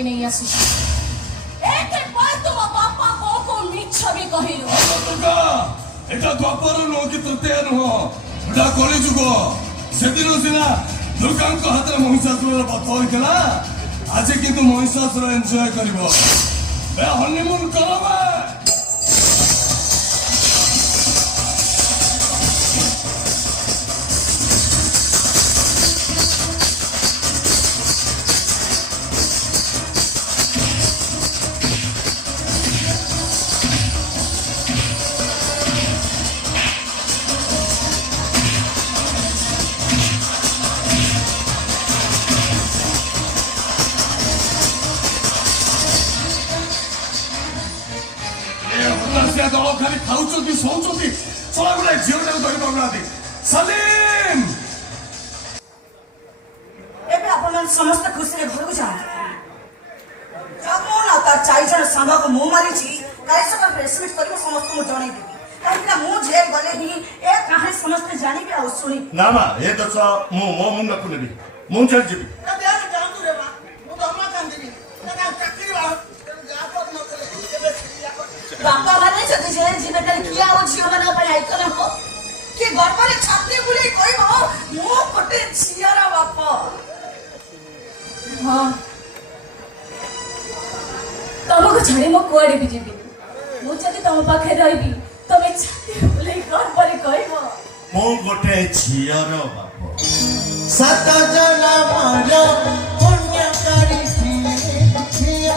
बोलिकी नहीं आसीछ एके पर तुम बापा को मिछ भी कहिलो तुका एटा द्वापर नो कि तृतीय नो एटा कली जुग सेदिनो सिना दुर्गांक हाथ में महिषासुर पथ होइतला आज किंतु महिषासुर एन्जॉय करबो बे हनीमून करबे दल खाली खाऊंगी शोचुंगी चला गोटे झील धरी पाना सलीम समस्त खुशी घर को जाए जमुन तार 4 जन सांग को मु मारी प्रेसमिट कर समस्त मुझे जनईदेवी कहीं मु जेल गले ही ए कहानी समस्त जानिबे आ सुनी ना मा ए दस मु मो मुंड को नेबी मु चल जीबी बापा माने जति जेल जीवे तले किया हो झियो माने पर आइकन हो कि गर्भले छाती बुले कहबो मो कोटे झियारा बापा हां तुमको छाड़ी मो कुआडे भी जीबी मु जति तुम पाखे रहबी तमे छाती बुले गर्भले कहबो मो गोटे झियारा बापा सत जनमर पुण्यकारी झिया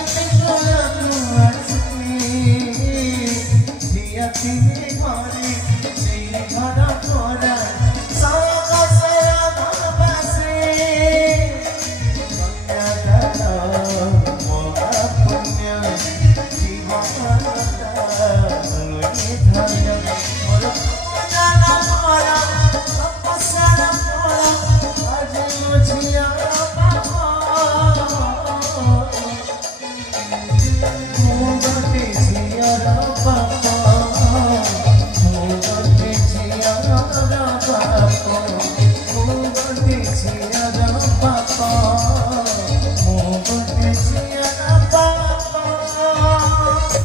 के घरे